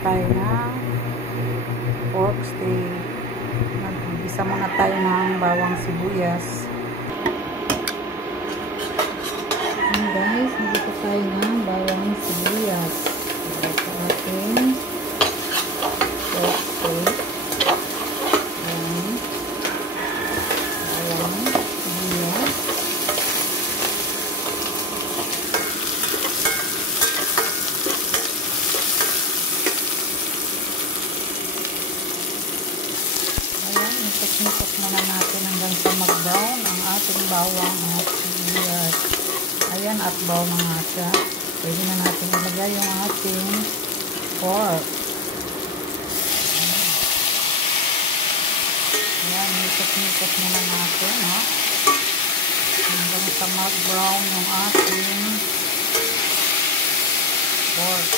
tayo ng pork steak. Mag-isa muna tayo ng bawang sibuyas. Ayan guys, mag-isa tayo ng bawang sibuyas. Para sa ating pork steak. Ayan. Bawang sibuyas. Ikot muna natin hanggang sa mag-brown ang ating bawang at sibuyas. Ayan, at brown na nga siya. Pwede na natin ilagay yung ating pork. Ayan, ikot muna natin, ha? Hanggang sa mag-brown yung ating pork.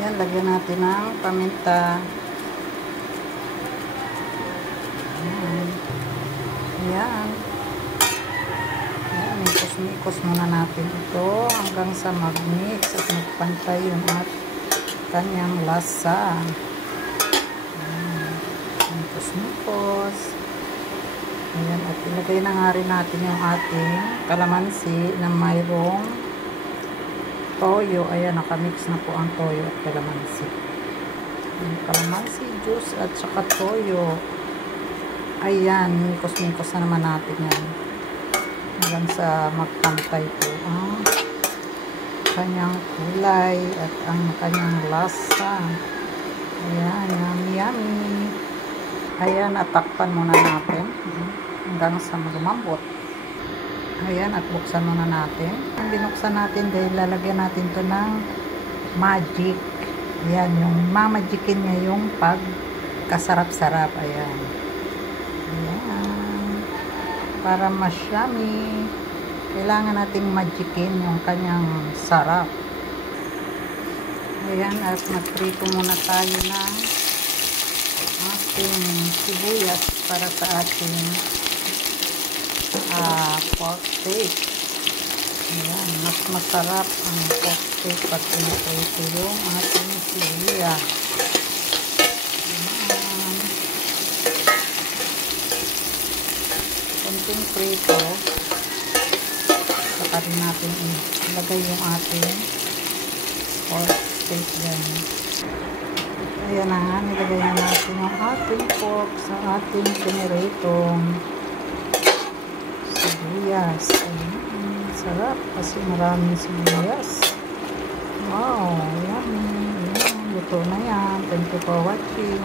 Ayan, lagyan natin ng paminta. Ayan. Ayan. Ayan, ikos muna natin ito hanggang sa mag-mix at magpantay yung kanyang lasa. Ayan. Ikos. Ayan, at ilagay na nga rin natin yung ating kalamansi na mayroong toyo. Ayan, nakamix na po ang toyo at kalamansi. Kalamansi juice at saka toyo. Ayan, mikos-mikos na naman natin yan. Hanggang sa magpantay po ang kanyang kulay at ang kanyang lasa. Ayan, yummy. Ayan, atakpan muna natin hanggang sa lumambot. Ayan, at buksan muna natin. Ang binuksan natin dahil lalagyan natin to ng magic. Ayan, yung mamagikin niya yung pagkasarap-sarap. Ayan. Ayan. Para mas yummy, kailangan nating magikin yung kanyang sarap. Ayan, at magprito muna tayo ng ating sibuyas para sa ating pork steak. Ayan, mas masarap ang pork steak pag pinito yung ating sibuyas. Ayan. Konting prito. Saka rin natin ilagay yung ating pork steak dyan. Ayan na nga, nilagay na natin yung ating pork sa ating piniritong sibuyas. Ayan, sarap kasi maraming sibuyas. Wow, yummy. Ayan, luto na yan. Thank you for watching.